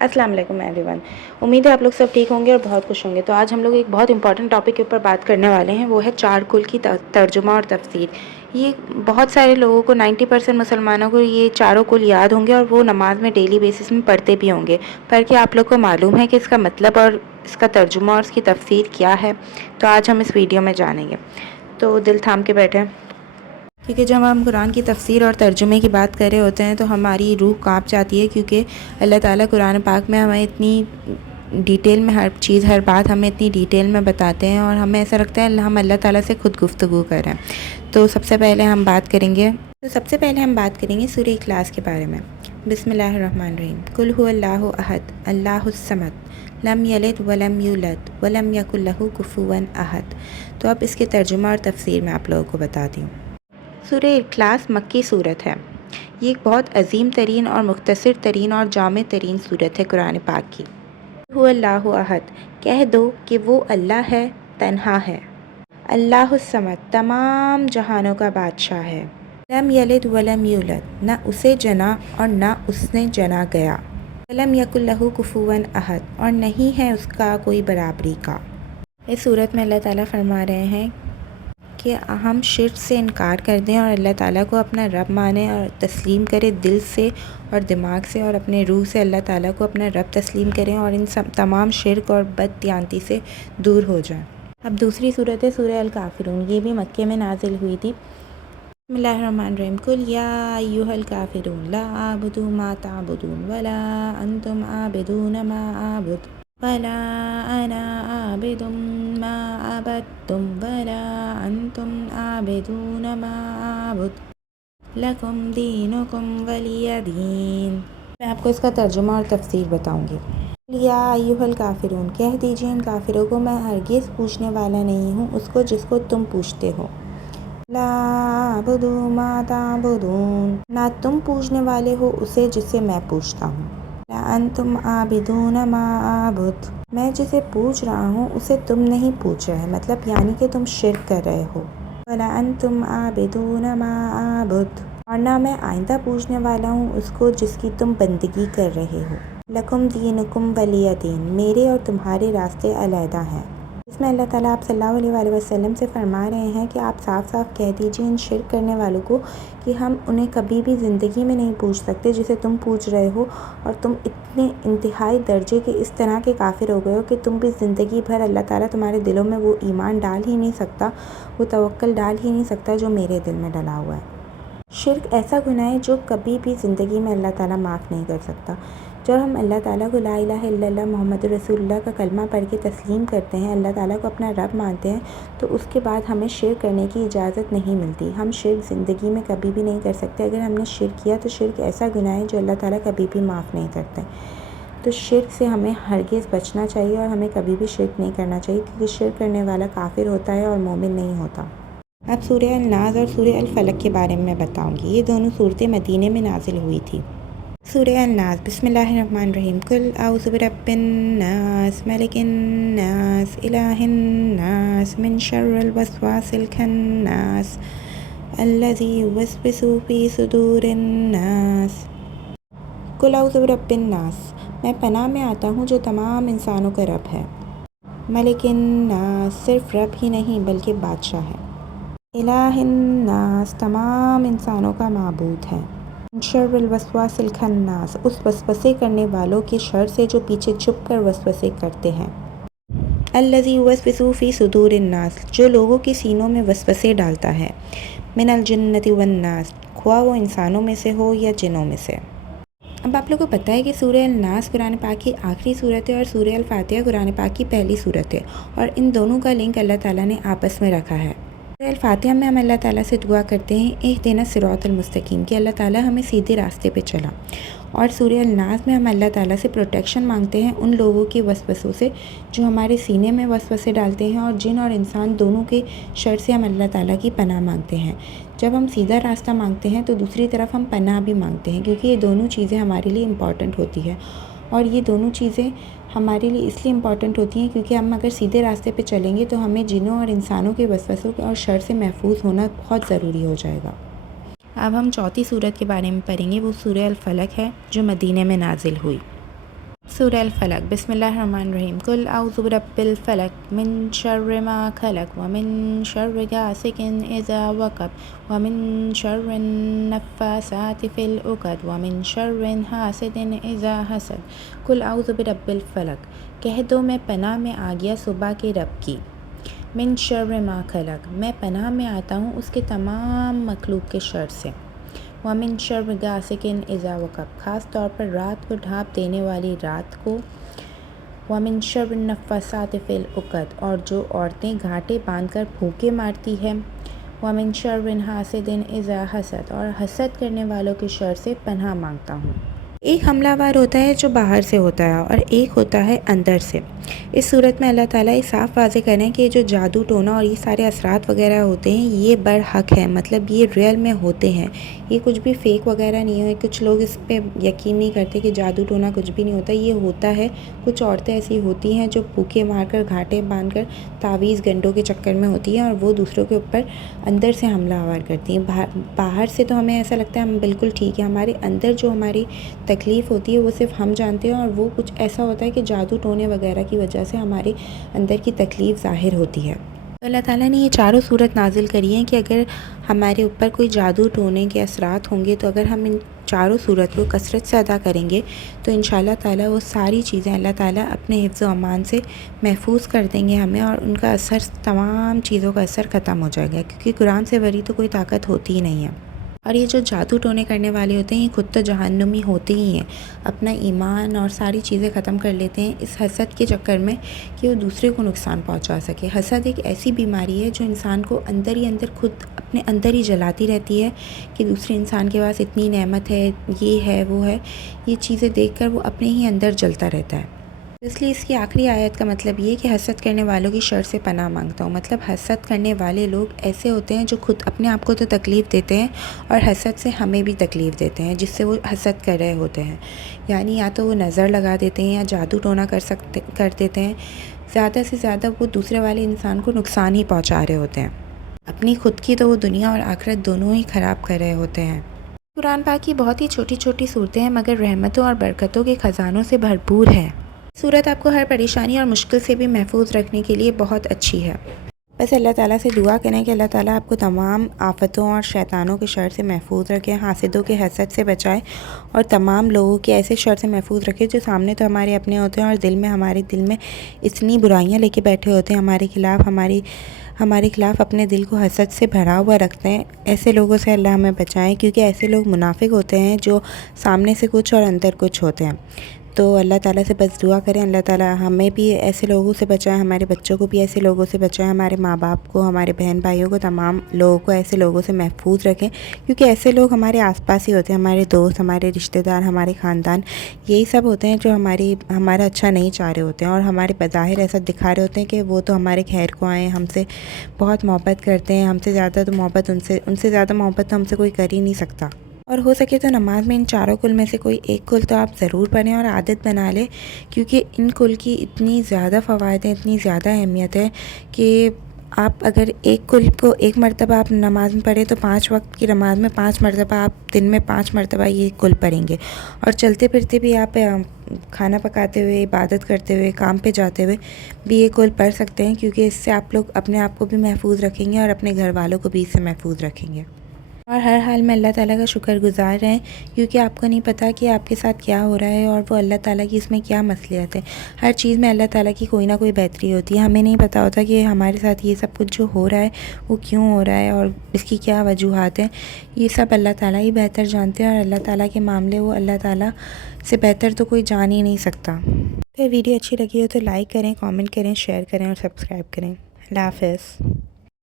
अस्सलाम वालेकुम एवरीवन। उम्मीद है आप लोग सब ठीक होंगे और बहुत खुश होंगे। तो आज हम लोग एक बहुत इंपॉर्टेंट टॉपिक के ऊपर बात करने वाले हैं, वो है चार कुल की तर्जुमा और तफसीर। ये बहुत सारे लोगों को 90% मुसलमानों को ये चारों कुल याद होंगे और वो नमाज में डेली बेसिस में पढ़ते भी होंगे, पर क्या आप लोग को मालूम है कि इसका मतलब और इसका तर्जुमा और इसकी तफसीर क्या है? तो आज हम इस वीडियो में जानेंगे। तो दिल थाम के बैठें, क्योंकि जब हम कुरान की तफसीर और तर्जुमे की बात कर रहे होते हैं तो हमारी रूह कांप जाती है, क्योंकि अल्लाह ताला कुरान पाक में हमें इतनी डिटेल में हर चीज़, हर बात हमें इतनी डिटेल में बताते हैं और हमें ऐसा लगता है हम अल्लाह ताला से खुद गुफ्तगू कर रहे हैं। तो सबसे पहले हम बात करेंगे सूरह इखलास के बारे में। बिस्मिल्लाहिर्रहमानिर्रहीम। कुल हुवल्लाहु अहद अल्लाहुस समद लम यलिद वलम यूलद वलम यकुल लहू कुफुवन अहद। तो अब इसके तर्जुमा और तफसीर मैं आप लोगों को बताती हूँ। सूरह इखलास मक्की सूरत है। ये एक बहुत अजीम तरीन और मुख्तसर तरीन और जामे तरीन सूरत है कुरान पाक की। हुवल्लाहु अहद, कह दो कि वो अल्लाह है, तन्हा है। अल्लाहुस समद, तमाम जहानों का बादशाह है। लम यलिद वलम यूलद, न उसे जना और न उसने जना गया। वलम यकुल लहू कुफुवन अहद, और नहीं है उसका कोई बराबरी का। इस सूरत में अल्लाह ताला फरमा रहे हैं कि हम शिर्क से इनकार कर दें और अल्लाह ताला को अपना रब माने और तस्लीम करें दिल से और दिमाग से, और अपने रूह से अल्लाह ताला को अपना रब तस्लीम करें और इन सब तमाम शिर्क और बददियानती से दूर हो जाएं। अब दूसरी सूरत है सूरह अल काफिरून। ये भी मक्के में नाजिल हुई थी। बिस्मिल्लाहिर्रहमानिर्रहीम। कुल या अय्युहल काफिरून ला अअबुदु मा तअबुदून वला अंतुम आबिदून मा अअबुद वला अना आबिदुम मा अबद्तुम वला अंतुम आबिदून मा अअबुद लकुम दीनुकुम वलिय दीन। मैं आपको इसका तर्जुमा और तफसीर बताऊंगी। या अय्युहल काफिरून, कह दीजिए इन काफिरों को मैं हरगिज़ पूछने वाला नहीं हूँ उसको जिसको तुम पूछते हो। ला अअबुदु मा तअबुदून, ना तुम पूछने वाले हो उसे जिसे मैं पूछता हूँ। ला अंतुम आबिदून मा अअबुद, मैं जिसे पूछ रहा हूँ उसे तुम नहीं पूछ रहे, मतलब यानी कि तुम शिर्क कर रहे हो। वला अंतुम आबिदून मा अअबुद, और ना मैं आइंदा पूछने वाला हूँ उसको जिसकी तुम बंदगी कर रहे हो। लकुम दीनुकुम वलिय दीन, मेरे और तुम्हारे रास्ते अलहदा हैं। इसमें अल्लाह ताला आप सल्लल्लाहु अलैहि वसल्लम से फरमा रहे हैं कि आप साफ साफ कह दीजिए इन शिर्क करने वालों को कि हम उन्हें कभी भी ज़िंदगी में नहीं पूछ सकते जिसे तुम पूछ रहे हो, और तुम इतने इंतहाई दर्जे के इस तरह के काफिर हो गए हो कि तुम भी ज़िंदगी भर अल्लाह ताला तुम्हारे दिलों में वो ईमान डाल ही नहीं सकता, वो तवक्कल डाल ही नहीं सकता जो मेरे दिल में डला हुआ है। शिर्क ऐसा गुनाह है जो कभी भी ज़िंदगी में अल्लाह ताला माफ़ नहीं कर सकता। जब हम अल्लाह ताला को ला इलाहा इल्लल्लाह मोहम्मद रसूलुल्लाह का कलमा पढ़ के तस्लीम करते हैं, अल्लाह ताला को अपना रब मानते हैं, तो उसके बाद हमें शिर्क करने की इजाज़त नहीं मिलती। हम शिर्क ज़िंदगी में कभी भी नहीं कर सकते। अगर हमने शिर्क किया तो शिर्क ऐसा गुनाह है जो अल्लाह ताला कभी भी माफ़ नहीं करते। तो शिर्क से हमें हरगिज़ बचना चाहिए और हमें कभी भी शिर्क नहीं करना चाहिए, क्योंकि शिर्क करने वाला काफिर होता है और मोमिन नहीं होता। अब सूरह अल-नाज़ और सूरह अल-फलक के बारे में बताऊंगी। ये दोनों सूरतें मदीने में नाजिल हुई थी। सूरह अल-नाज़। बिस्मिल्लाहिर्रहमानिर्रहीम। कुल औज़ु बिरब्बिन नास मलिकिन नास इलाहिन नास मिन शर्रिल वसवासिल खन्नास अल्लज़ी युवस्विसु फ़ी सुदूरिन नास। कुल औज़ु बिरब्बिन नास, मैं पनाह में आता हूँ जो तमाम इंसानों का रब है। मलिकिन नास, सिर्फ रब ही नहीं बल्कि बादशाह है। इलाहिन नास, तमाम इंसानों का माबूद है। शर्रिल वसवासिल खन्नास, उस वसवसे करने वालों के शर से जो पीछे छुप कर वसवसे करते हैं। अल्लज़ी युवस्विसु फ़ी सुदूरिन नास, जो लोगों के सीनों में वसवसे डालता है। मिनल जिन्नति वन नास, ख्वाह वो इंसानों में से हो या जिनों में से। अब आप लोगों को पता है कि सूरह अल-नास कुरान पाक की आखिरी सूरत है और सूरह अल-फातिहा कुरान पाक की पहली सूरत है, और इन दोनों का लिंक अल्लाह ताला ने आपस में रखा है। सूरह अल-फातिहा में हम अल्लाह ताला से दुआ करते हैं इहदिना सिरातल मुस्तकीम, कि अल्लाह ताला हमें सीधे रास्ते पे चला, और सूरह अल-नास में हम अल्लाह ताला से प्रोटेक्शन मांगते हैं उन लोगों के वसवसों से जो हमारे सीने में वसवसे डालते हैं, और जिन और इंसान दोनों के शर से हम अल्लाह ताला की पनाह मांगते हैं। जब हम सीधा रास्ता मांगते हैं तो दूसरी तरफ हम पनाह भी मांगते हैं, क्योंकि ये दोनों चीज़ें हमारे लिए इम्पॉर्टेंट होती है। और ये दोनों चीज़ें हमारे लिए इसलिए इम्पॉर्टेंट होती हैं क्योंकि हम अगर सीधे रास्ते पे चलेंगे तो हमें जिनों और इंसानों के वसवसों और शर से महफूज होना बहुत ज़रूरी हो जाएगा। अब हम चौथी सूरत के बारे में पढ़ेंगे, वो सूरह अल-फलक है जो मदीने में नाजिल हुई। سورہ الفلق۔ بسم اللہ الرحمن الرحیم۔ قل اعوذ برب الفلق من شر ما خلق ومن شر غاسق اذا وقب ومن شر النفاثات في العقد ومن شر حاسد اذا حسد۔ قل اعوذ برب الفلق، کہہ دو میں پناہ میں آ گیا صبح کے رب کی۔ من شر ما خلق، میں پناہ میں آتا ہوں اس کے تمام مخلوق کے شر سے۔ ومن شر غاسق اذا وقب، خاص طور پر رات کو ڈھانپ دینے والی رات کو۔ ومن شر النفاثات فی العقد، اور جو عورتیں گھاٹے باندھ کر پھونکے مارتی ہیں۔ ومن شر حاسد اذا حسد، اور حسد کرنے والوں کے شر سے پناہ مانگتا ہوں۔ ایک حملہ آور ہوتا ہے جو باہر سے ہوتا ہے اور ایک ہوتا ہے اندر سے۔ اس صورت میں اللہ تعالیٰ یہ صاف واضح کریں کہ جو جادو ٹونا اور یہ سارے اثرات وغیرہ ہوتے ہیں یہ برحق ہے، مطلب یہ ریئل میں ہوتے ہیں، یہ کچھ بھی فیک وغیرہ نہیں ہے۔ کچھ لوگ اس پہ یقین نہیں کرتے کہ جادو ٹونا کچھ بھی نہیں ہوتا، یہ ہوتا ہے۔ کچھ عورتیں ایسی ہوتی ہیں جو پھوکے مار کر گھاٹے باندھ کر تعویذ گنڈوں کے چکر میں ہوتی ہیں اور وہ دوسروں کے اوپر اندر سے حملہ آور کرتی ہیں۔ باہر سے تو ہمیں ایسا لگتا ہے ہم بالکل ٹھیک ہے، ہمارے اندر جو ہماری تکلیف ہوتی ہے وہ صرف ہم جانتے ہیں، اور وہ کچھ ایسا ہوتا ہے کہ جادو ٹونے وغیرہ کی وجہ سے ہمارے اندر کی تکلیف ظاہر ہوتی ہے۔ تو اللہ تعالیٰ نے یہ چاروں صورت نازل کری ہیں کہ اگر ہمارے اوپر کوئی جادو ٹونے کے اثرات ہوں گے تو اگر ہم ان چاروں صورت کو کثرت سے ادا کریں گے تو انشاءاللہ تعالیٰ وہ ساری چیزیں اللہ تعالیٰ اپنے حفظ و امان سے محفوظ کر دیں گے ہمیں، اور ان کا اثر، تمام چیزوں کا اثر ختم ہو جائے گا، کیونکہ قرآن سے بری تو کوئی طاقت ہوتی ہی نہیں ہے۔ اور یہ جو جادو ٹونے کرنے والے ہوتے ہیں یہ خود تو جہنمی ہوتے ہی ہیں، اپنا ایمان اور ساری چیزیں ختم کر لیتے ہیں اس حسد کے چکر میں کہ وہ دوسرے کو نقصان پہنچا سکے۔ حسد ایک ایسی بیماری ہے جو انسان کو اندر ہی اندر، خود اپنے اندر ہی جلاتی رہتی ہے کہ دوسرے انسان کے پاس اتنی نعمت ہے، یہ ہے وہ ہے، یہ چیزیں دیکھ کر وہ اپنے ہی اندر جلتا رہتا ہے۔ اس لیے اس کی آخری آیت کا مطلب یہ کہ حسد کرنے والوں کی شر سے پناہ مانگتا ہوں، مطلب حسد کرنے والے لوگ ایسے ہوتے ہیں جو خود اپنے آپ کو تو تکلیف دیتے ہیں اور حسد سے ہمیں بھی تکلیف دیتے ہیں جس سے وہ حسد کر رہے ہوتے ہیں، یعنی یا تو وہ نظر لگا دیتے ہیں یا جادو ٹونا کر دیتے ہیں، زیادہ سے زیادہ وہ دوسرے والے انسان کو نقصان ہی پہنچا رہے ہوتے ہیں، اپنی خود کی تو وہ دنیا اور آخرت دونوں ہی خراب کر رہے ہوتے ہیں۔ قرآن پاک کی بہت ہی چھوٹی چھوٹی صورتیں ہیں مگر رحمتوں اور برکتوں کے خزانوں سے بھرپور ہے۔ صورت آپ کو ہر پریشانی اور مشکل سے بھی محفوظ رکھنے کے لیے بہت اچھی ہے۔ بس اللہ تعالیٰ سے دعا کریں کہ اللہ تعالیٰ آپ کو تمام آفتوں اور شیطانوں کے شر سے محفوظ رکھے، حاسدوں کے حسد سے بچائے اور تمام لوگوں کے ایسے شر سے محفوظ رکھے جو سامنے تو ہمارے اپنے ہوتے ہیں اور ہمارے دل میں اتنی برائیاں لے کے بیٹھے ہوتے ہیں ہمارے خلاف اپنے دل کو حسد سے بھرا ہوا رکھتے ہیں۔ ایسے لوگوں سے اللہ ہمیں بچائیں، کیونکہ ایسے لوگ منافق ہوتے ہیں جو سامنے سے کچھ اور اندر کچھ ہوتے ہیں۔ تو اللہ تعالیٰ سے بس دعا کریں اللہ تعالیٰ ہمیں بھی ایسے لوگوں سے بچائیں، ہمارے بچوں کو بھی ایسے لوگوں سے بچائیں، ہمارے ماں باپ کو، ہمارے بہن بھائیوں کو، تمام لوگوں کو ایسے لوگوں سے محفوظ رکھیں، کیونکہ ایسے لوگ ہمارے آس پاس ہی ہوتے ہیں، ہمارے دوست، ہمارے رشتہ دار، ہمارے خاندان، یہی سب ہوتے ہیں جو ہمارا اچھا نہیں چاہ رہے ہوتے ہیں اور ہمارے بظاہر ایسا دکھا رہے ہوتے ہیں کہ وہ تو ہمارے خیر کو آئیں، ہم سے بہت محبت کرتے ہیں، ہم سے زیادہ تو محبت ان سے زیادہ محبت تو ہم سے کوئی کر ہی نہیں سکتا۔ اور ہو سکے تو نماز میں ان چاروں کل میں سے کوئی ایک کل تو آپ ضرور پڑھیں اور عادت بنا لیں، کیونکہ ان کل کی اتنی زیادہ فوائد ہیں، اتنی زیادہ اہمیت ہے کہ آپ اگر ایک کل کو ایک مرتبہ آپ نماز میں پڑھیں تو 5 وقت کی نماز میں 5 مرتبہ آپ دن میں 5 مرتبہ یہ کل پڑھیں گے، اور چلتے پھرتے بھی آپ کھانا پکاتے ہوئے، عبادت کرتے ہوئے، کام پہ جاتے ہوئے بھی یہ کل پڑھ سکتے ہیں، کیونکہ اس سے آپ لوگ اپنے آپ کو بھی محفوظ رکھیں گے اور اپنے گھر والوں کو بھی اس سے محفوظ رکھیں گے، اور ہر حال میں اللہ تعالیٰ کا شکر گزار رہیں، کیونکہ آپ کو نہیں پتہ کہ آپ کے ساتھ کیا ہو رہا ہے اور وہ اللہ تعالیٰ کی اس میں کیا مصلحت ہے۔ ہر چیز میں اللہ تعالیٰ کی کوئی نہ کوئی بہتری ہوتی ہے، ہمیں نہیں پتہ ہوتا کہ ہمارے ساتھ یہ سب کچھ جو ہو رہا ہے وہ کیوں ہو رہا ہے اور اس کی کیا وجوہات ہیں، یہ سب اللہ تعالیٰ ہی بہتر جانتے ہیں، اور اللہ تعالیٰ کے معاملے وہ اللہ تعالیٰ سے بہتر تو کوئی جان ہی نہیں سکتا۔ تو ویڈیو اچھی لگی ہو تو لائک کریں، کامنٹ کریں، شیئر کریں اور سبسکرائب کریں۔ اللہ حافظ۔